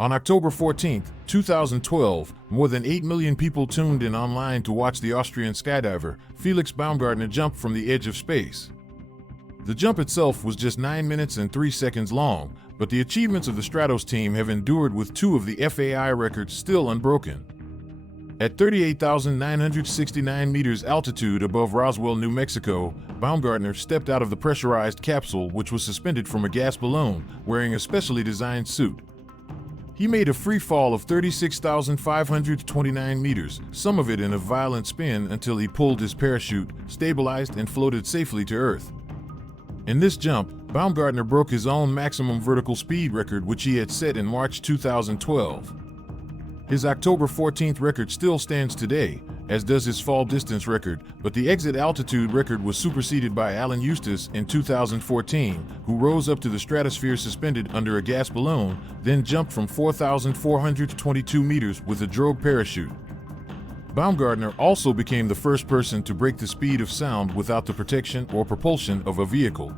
On October 14, 2012, more than 8 million people tuned in online to watch the Austrian skydiver, Felix Baumgartner, jump from the edge of space. The jump itself was just 9 minutes and 3 seconds long, but the achievements of the Stratos team have endured with two of the FAI records still unbroken. At 38,969 meters altitude above Roswell, New Mexico, Baumgartner stepped out of the pressurized capsule, which was suspended from a gas balloon, wearing a specially designed suit. He made a free fall of 36,529 meters, some of it in a violent spin, until he pulled his parachute, stabilized, and floated safely to Earth. In this jump, Baumgartner broke his own maximum vertical speed record, which he had set in March 2012. His October 14th record still stands today, as does his fall distance record, but the exit altitude record was superseded by Alan Eustace in 2014, who rose up to the stratosphere suspended under a gas balloon, then jumped from 4,422 meters with a drogue parachute. Baumgartner also became the first person to break the speed of sound without the protection or propulsion of a vehicle.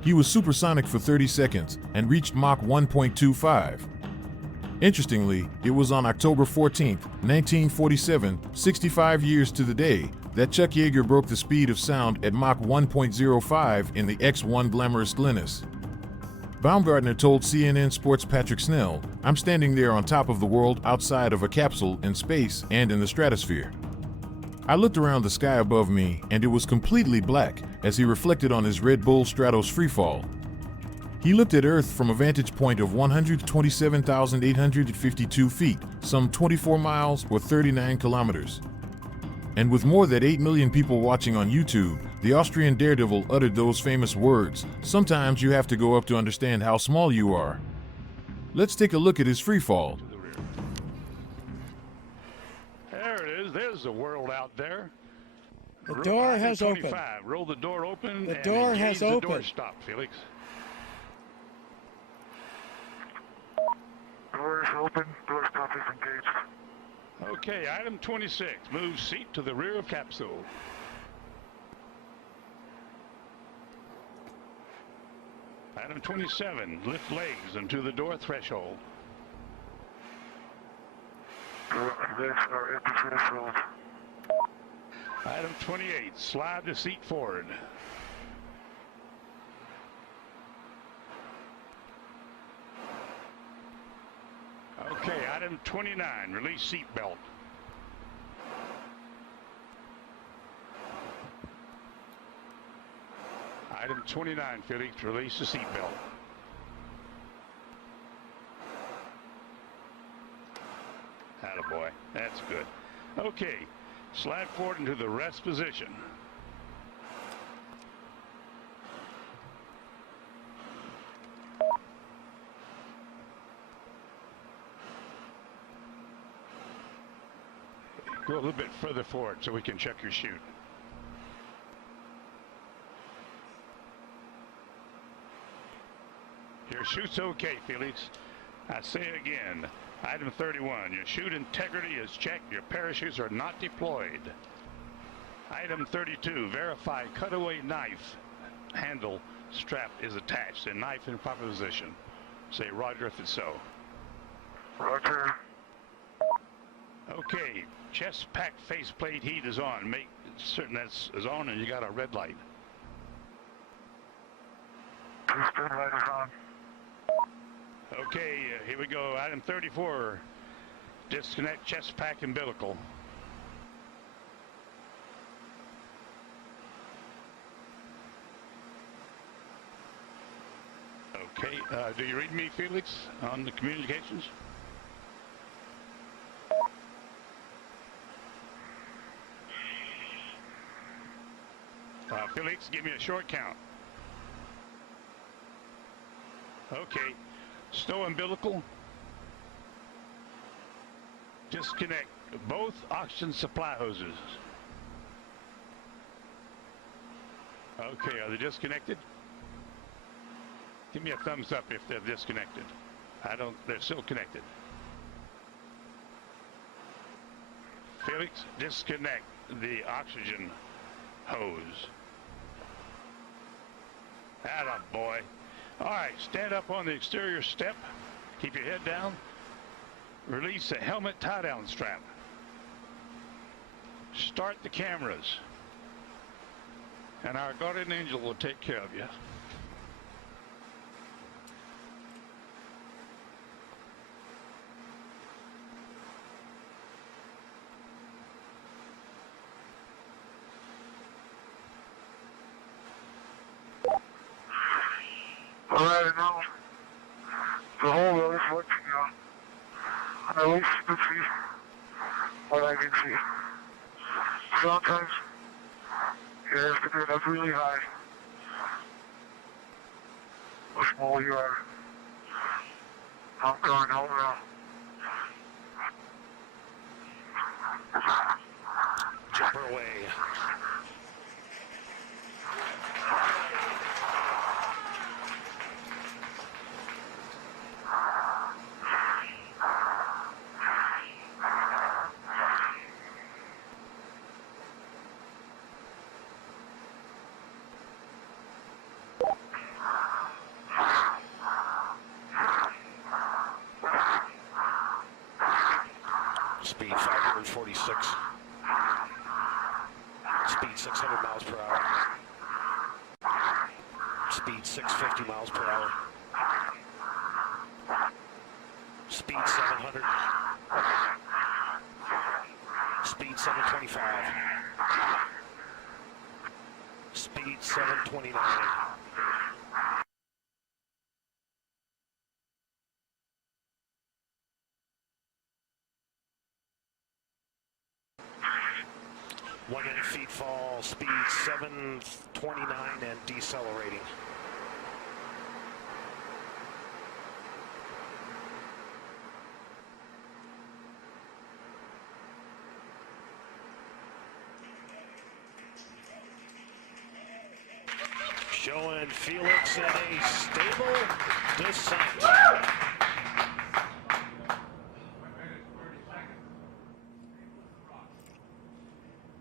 He was supersonic for 30 seconds and reached Mach 1.25. Interestingly, it was on October 14, 1947, 65 years to the day, that Chuck Yeager broke the speed of sound at Mach 1.05 in the X-1 glamorous Glennis. Baumgartner told CNN Sports' Patrick Snell, "I'm standing there on top of the world, outside of a capsule, in space, and in the stratosphere. I looked around the sky above me, and it was completely black," as he reflected on his Red Bull Stratos freefall. He looked at Earth from a vantage point of 127,852 feet, some 24 miles or 39 kilometers. And with more than 8 million people watching on YouTube, the Austrian daredevil uttered those famous words, "Sometimes you have to go up to understand how small you are." Let's take a look at his freefall. There it is. There's the world out there. The door has opened. Roll the door open. The door has opened. The door stop, Felix. Door is open. Door stop is engaged. Okay, item 26. Move seat to the rear of capsule. Item 27. Lift legs into the door threshold. Legs are at the threshold. Item 28. Slide the seat forward. Okay, item 29, release seat belt. Item 29, Felix, release the seat belt. Attaboy, that's good. Okay, slide forward into the rest position. Go a little bit further forward so we can check your chute. Your chute's okay, Felix. I say again, item 31, your chute integrity is checked. Your parachutes are not deployed. Item 32, verify cutaway knife handle strap is attached and knife in proper position. Say roger if it's so. Roger. Okay, chest pack faceplate heat is on. Make certain that's on and you got a red light. Spin light is on. Okay, here we go. Item 34, disconnect chest pack umbilical. Okay, do you read me, Felix, on the communications? Felix, give me a short count. Okay, stow umbilical. Disconnect both oxygen supply hoses. Okay, are they disconnected? Give me a thumbs up if they're disconnected. They're still connected. Felix, disconnect the oxygen hose. Attaboy. All right, stand up on the exterior step. Keep your head down. Release the helmet tie-down strap. Start the cameras. And our guardian angel will take care of you. All right, now the whole road is looking out. At least you can see what I can see. Sometimes you have to get up really high. The smaller you are. I'm going home now. Jumper away. Speed 546. Speed 600 miles per hour. Speed 650 miles per hour. Speed 700. Speed 725. Speed 729. One minute feet fall, speed 729 and decelerating. Showing Felix in a stable descent.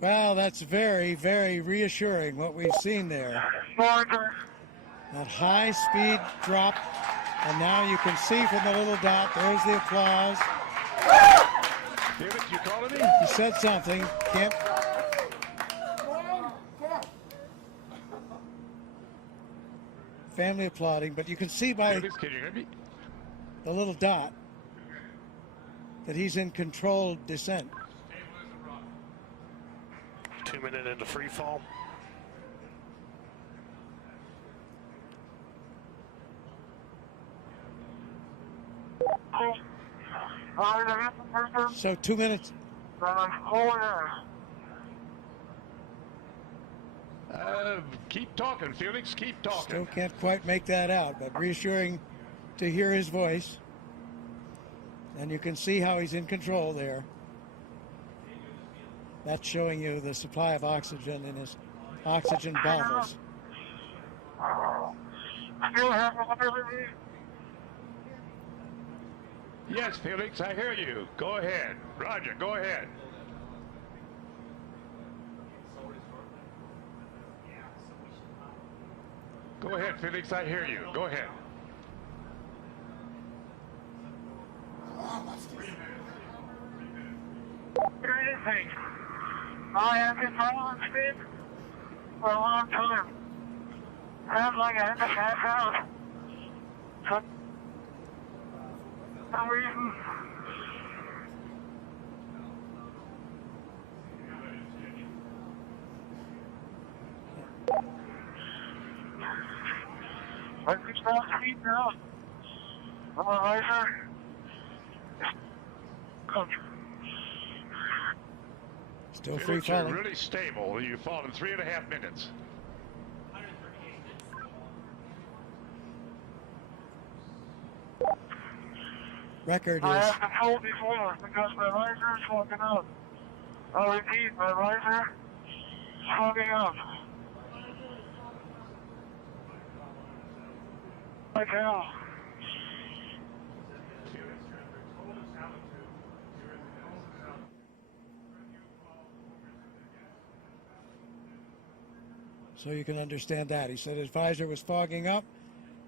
Well, that's very, very reassuring what we've seen there. That high speed drop, and now you can see from the little dot, there's the applause. David, you calling me? He said something, can't. Family applauding, but you can see by David, can you hear me? the little dot that he's in controlled descent. 2 minutes into free fall. So 2 minutes. Keep talking, Felix. Keep talking. Still can't quite make that out, but reassuring to hear his voice. And you can see how he's in control there. That's showing you the supply of oxygen in his oxygen bottles. Yes, Felix, I hear you. Go ahead. Roger, go ahead. Go ahead, Felix, I hear you. Go ahead. I have been following speed for a long time. Sounds like I had to pass out. For some reason. I can stop speed now. I'm a riser. Come. Still free Felix, you're falling. really stable. You fall in 3.5 minutes. Record I is have been told before because my riser is fogging up. I'll repeat, my riser is fogging up. Like hell. so you can understand that. He said his visor was fogging up,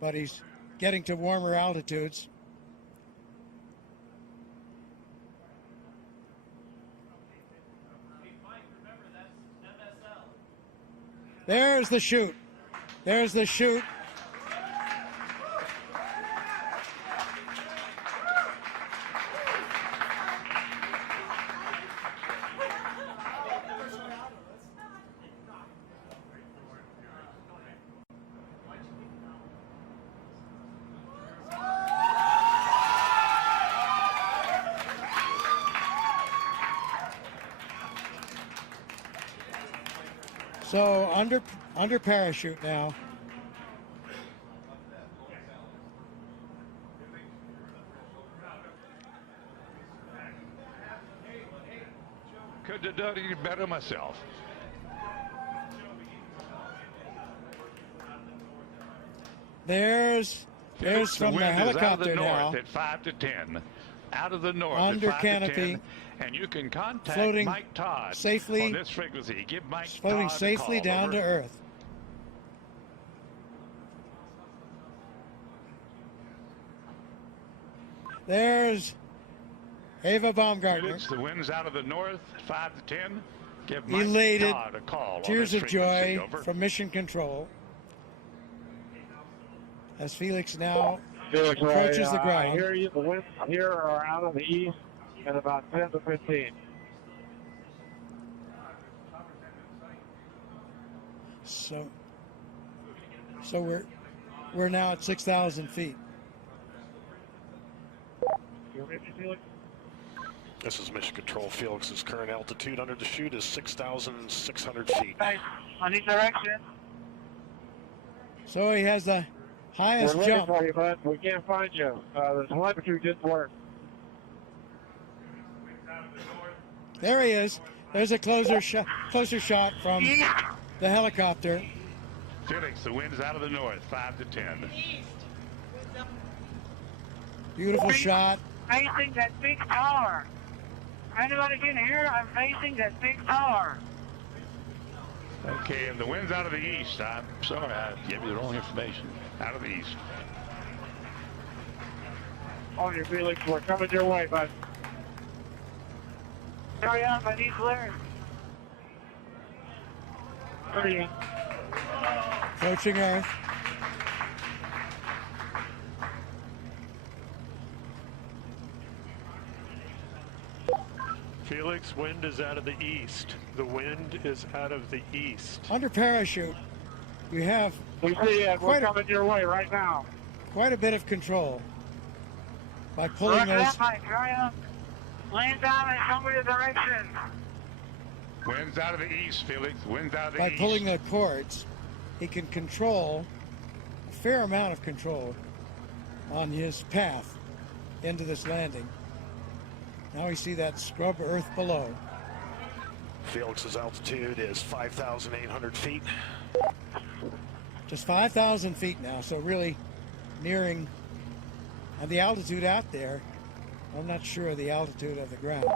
but he's getting to warmer altitudes. There's the chute. There's the chute. So under parachute now. Could have done it better myself. There's from the helicopter now. At 5 to 10. Out of the north Under at 5 canopy, to 10, and you can contact floating Mike Todd safely, on this frequency. Give Mike floating Todd safely a call. down Over. to Earth. There's Eva Baumgartner. Felix, the wind's out of the north, 5 to 10. Give Mike Elated, Todd a call. tears on of this frequency. joy Over. from Mission Control as Felix now Felix, approaches the I ground. hear you. The winds here are out of the east at about 10 to 15. So we're now at 6,000 feet. You ready, Felix? This is Mission Control. Felix's current altitude under the chute is 6,600 feet. Hey, on each direction. So he has the highest We're looking jump. for you, bud. We can't find you. The telemetry didn't work. There he is. There's a closer shot from the helicopter. Felix, the wind's out of the north, 5 to 10. Beautiful shot. Facing that big tower. Anybody can hear? I'm facing that big tower. Okay, and the wind's out of the east. I'm sorry, I gave you the wrong information. Out of the east. On your Felix, we're coming your way, bud. Hurry up, I need clearance. Hurry up. Approaching Earth. Felix, wind is out of the east. The wind is out of the east. Under parachute, you have We see it. We're coming your way right now. quite a bit of control by pulling Roger those. that, Mike. Hurry up. Land down and show me the direction. Wind's out of the east, Felix. Wind's out of the By east. pulling the cords, he can control a fair amount of control on his path into this landing. Now we see that scrub earth below. Felix's altitude is 5,800 feet. Just 5,000 feet now, so really nearing, and the altitude out there, I'm not sure of the altitude of the ground.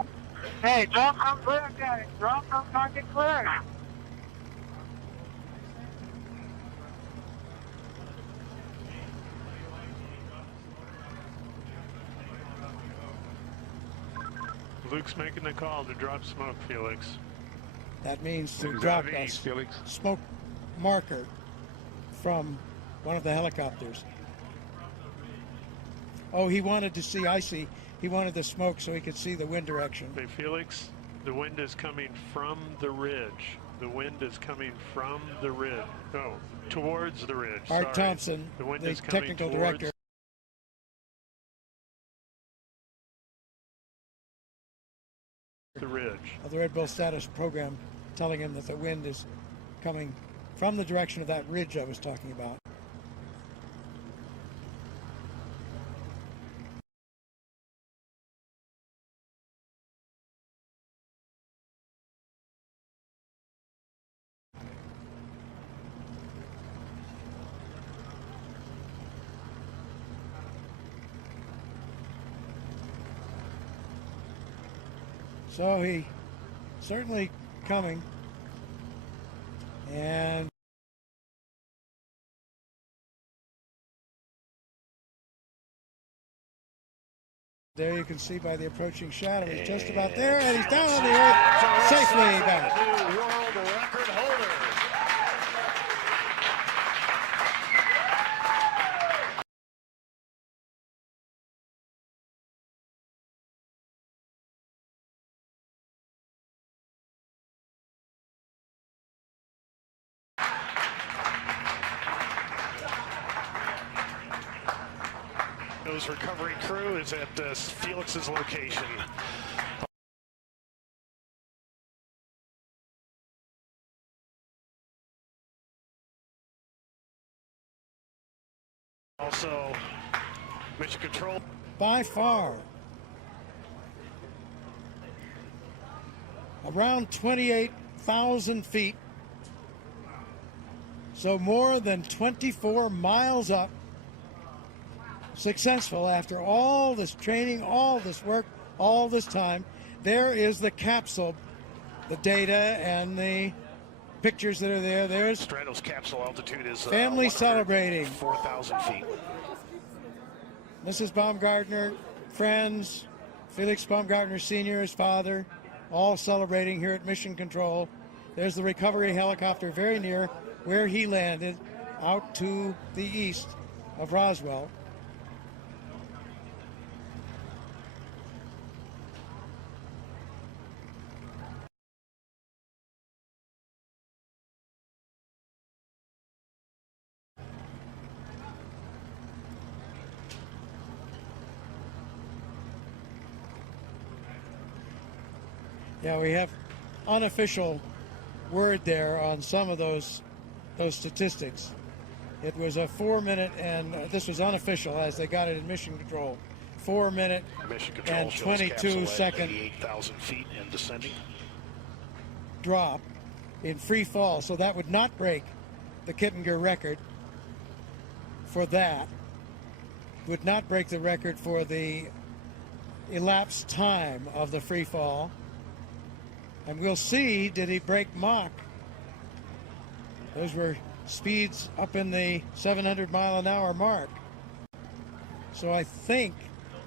Hey, don't come clear, guys. Don't come fucking clear. Luke's making the call to drop smoke, Felix. That means to Wind's drop out of the a east, Felix. smoke marker from one of the helicopters. Oh, he wanted to see, I see. He wanted the smoke so he could see the wind direction. Hey, Felix, the wind is coming from the ridge. The wind is coming from the ridge. Oh, towards the ridge. Art Sorry. Thompson, The wind the is coming technical towards director. the ridge. Of the Red Bull Stratos program, telling him that the wind is coming from the direction of that ridge I was talking about. So he certainly coming, and there you can see by the approaching shadow, he's just about there, and he's down on the earth safely back. New world record holder. Stratos recovery crew is at Felix's location. Also, Mission Control. By far, around 28,000 feet, so more than 24 miles up, successful after all this training, all this work, all this time. There is the capsule, the data and the pictures that are there. There's Stratos capsule altitude is family celebrating. 4,000 feet. Mrs. Baumgartner, friends, Felix Baumgartner Sr., his father, all celebrating here at Mission Control. There's the recovery helicopter very near where he landed, out to the east of Roswell. Yeah, we have unofficial word there on some of those statistics. It was a 4-minute, and this was unofficial as they got it in Mission Control. 4-minute and 22-second 88,000 feet and descending. drop in free fall. So that would not break the Kittinger record for that. Would not break the record for the elapsed time of the free fall. And we'll see, did he break Mach? Those were speeds up in the 700-mile-an-hour mark. So I think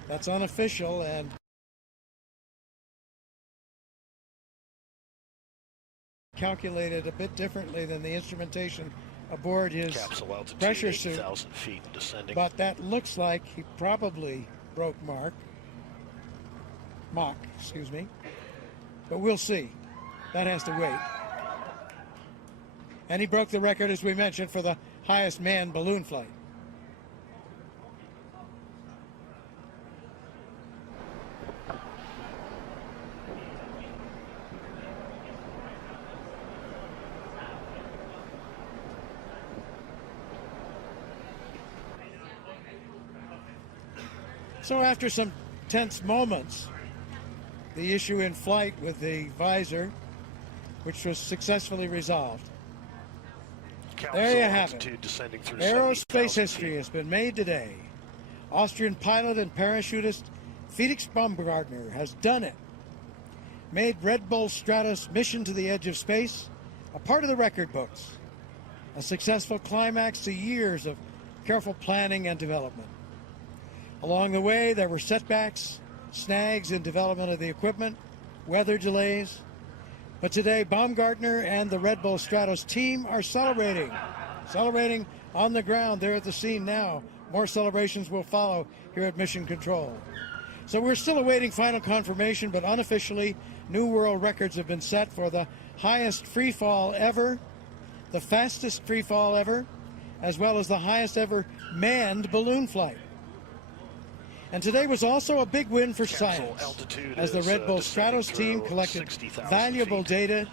that's unofficial and calculated a bit differently than the instrumentation aboard his Capsule altitude, pressure suit. 80,000 feet and descending. But that looks like he probably broke Mach, excuse me. But we'll see. That has to wait. And he broke the record, as we mentioned, for the highest manned balloon flight. So after some tense moments, the issue in flight with the visor, which was successfully resolved. There you have it. Aerospace history has been made today. Austrian pilot and parachutist Felix Baumgartner has done it. Made Red Bull Stratos mission to the edge of space a part of the record books. A successful climax to years of careful planning and development. Along the way, there were setbacks, snags in development of the equipment, weather delays. But today, Baumgartner and the Red Bull Stratos team are celebrating on the ground. They're at the scene now. More celebrations will follow here at Mission Control. So we're still awaiting final confirmation, but unofficially, new world records have been set for the highest free fall ever, the fastest free fall ever, as well as the highest ever manned balloon flight. And today was also a big win for science, as the Red Bull Stratos team collected valuable data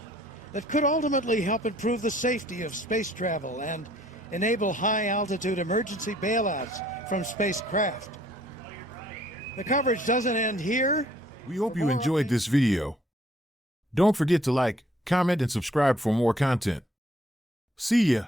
that could ultimately help improve the safety of space travel and enable high-altitude emergency bailouts from spacecraft. The coverage doesn't end here. We hope you enjoyed this video. Don't forget to like, comment, and subscribe for more content. See ya!